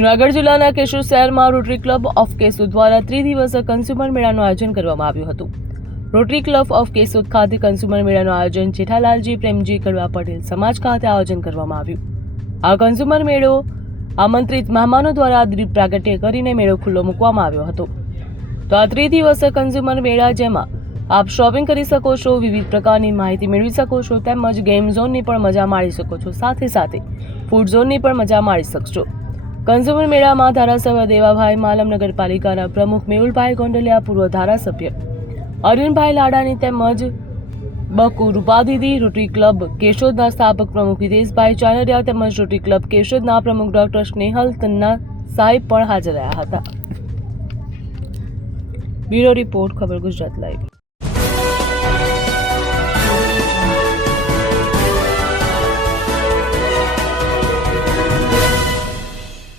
જૂનાગઢ જિલ્લાના કેશોદ શહેરમાં rotary club of Keshod દ્વારા ત્રિદિવસીય કન્ઝ્યુમર મેળાનું આયોજન કરવામાં આવ્યું હતું। રોટરી ક્લબ ઓફ કેશોદ ખાતે કન્ઝ્યુમર મેળાનું આયોજન જેઠાલાલજી પ્રેમજી કડવા પટેલ સમાજ ખાતે આયોજન કરવામાં આવ્યું। આ કન્ઝ્યુમર મેળો આમંત્રિત મહેમાનો દ્વારા દીપ પ્રાગટ્ય કરીને મેળો ખુલ્લો મૂકવામાં આવ્યો હતો। તો આ ત્રિદિવસીય કન્ઝ્યુમર મેળા જેમાં આપ શોપિંગ કરી શકો છો, વિવિધ પ્રકારની માહિતી મેળવી શકો છો, તેમજ ગેમ ઝોનની પણ મજા માણી શકો છો, સાથે સાથે ફૂડ ઝોનની પણ મજા માણી શકશો। કન્ઝ્યુમર મેળામાં ધારાસભ્ય દેવાભાઈ માલમ, નગરપાલિકાના પ્રમુખ મેહુલભાઈ ગોંડલિયા, પૂર્વ ધારાસભ્ય અરવિંદભાઈ લાડાની તેમજ બકુ રૂપાદીદી, રોટરી ક્લબ કેશોદના સ્થાપક પ્રમુખ હિતેશભાઈ ચાનરિયા તેમજ રોટરી ક્લબ કેશોદના પ્રમુખ ડોક્ટર સ્નેહલ તન્ના સાહેબ પણ હાજર રહ્યા હતા। બ્યુરો રિપોર્ટ, ખબર ગુજરાત લાઈવ।